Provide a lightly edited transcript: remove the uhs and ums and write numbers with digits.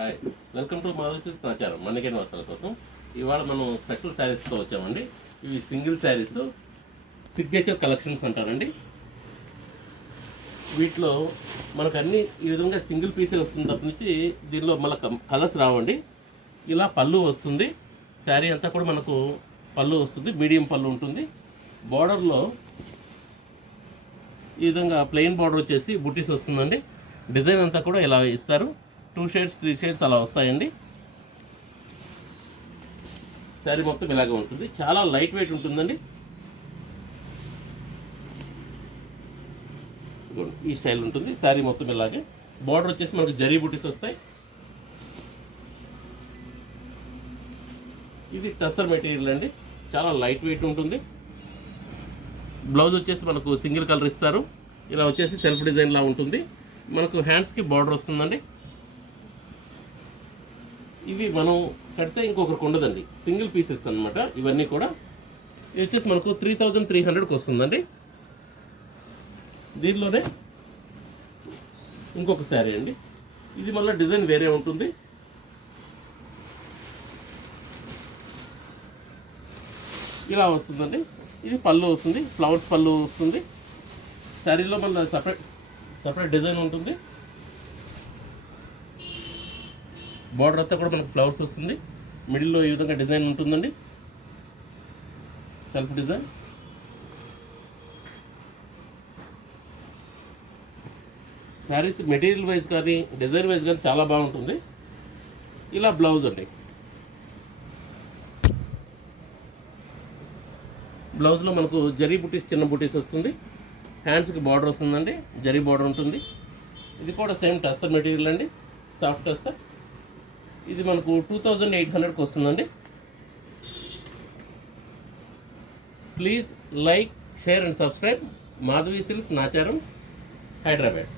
Hi, welcome to Madhavi సమాచారం మన్నికేని వస్త్రాల కోసం. ఇవాళ మనం స్పెషల్ శారీస్తో వచ్చామండి. ఇవి సింగిల్ శారీస్, సిగ్నేచర్ కలెక్షన్స్ అంటారండి. వీటిలో మనకు అన్ని ఈ విధంగా సింగిల్ పీసే వస్తుంది తప్ప నుంచి దీనిలో మళ్ళీ కలర్స్ రావండి. ఇలా పళ్ళు వస్తుంది, శారీ అంతా కూడా మనకు పళ్ళు వస్తుంది, మీడియం పళ్ళు ఉంటుంది. బార్డర్లో ఈ విధంగా ప్లెయిన్ బార్డర్ వచ్చేసి బుటీస్ వస్తుందండి. డిజైన్ అంతా కూడా ఇలా ఇస్తారు, 2 షేడ్స్ 3 షేడ్స్ అలా వస్తాయండి. శారీ మొత్తం ఇలాగే ఉంటుంది, చాలా లైట్ వెయిట్ ఉంటుందండి. ఈ స్టైల్ ఉంటుంది, శారీ మొత్తం ఇలాగే. బార్డర్ వచ్చేసి మనకు జరీ బుటీస్ వస్తాయి. ఇది టస్సర్ మెటీరియల్ అండి, చాలా లైట్ వెయిట్ ఉంటుంది. బ్లౌజ్ వచ్చేసి మనకు సింగిల్ కలర్ ఇస్తారు. ఇలా వచ్చేసి సెల్ఫ్ డిజైన్లా ఉంటుంది. మనకు హ్యాండ్స్కి బార్డర్ వస్తుందండి. ఇవి మనం కడితే ఇంకొకరికి ఉండదండి, సింగిల్ పీసెస్ అనమాట ఇవన్నీ కూడా. ఇది వచ్చేసి మనకు 3300కి వస్తుందండి. దీనిలోనే ఇంకొక శారీ అండి, ఇది మళ్ళీ డిజైన్ వేరే ఉంటుంది. ఇలా వస్తుందండి. ఇది పళ్ళు వస్తుంది, ఫ్లవర్స్ పళ్ళు వస్తుంది. శారీలో మళ్ళీ సపరేట్ డిజైన్ ఉంటుంది. బార్డర్ అంతా కూడా మనకు ఫ్లవర్స్ వస్తుంది, మిడిల్లో ఈ విధంగా డిజైన్ ఉంటుందండి, self design. Saris material wise కానీ డిజైన్ వైజ్ కానీ చాలా బాగుంటుంది. ఇలా బ్లౌజ్ అండి, బ్లౌజ్లో మనకు జరీ బుటీస్, చిన్న బుటీస్ వస్తుంది. హ్యాండ్స్కి బార్డర్ వస్తుందండి, జరీ బార్డర్ ఉంటుంది. ఇది కూడా సేమ్ టస్సర్ మెటీరియల్ అండి, సాఫ్ట్ టస్సర్. ఇది మనకు 2800కి వస్తుందండి. Please like, share and subscribe. Madhavi silks, Nacharam, Hyderabad.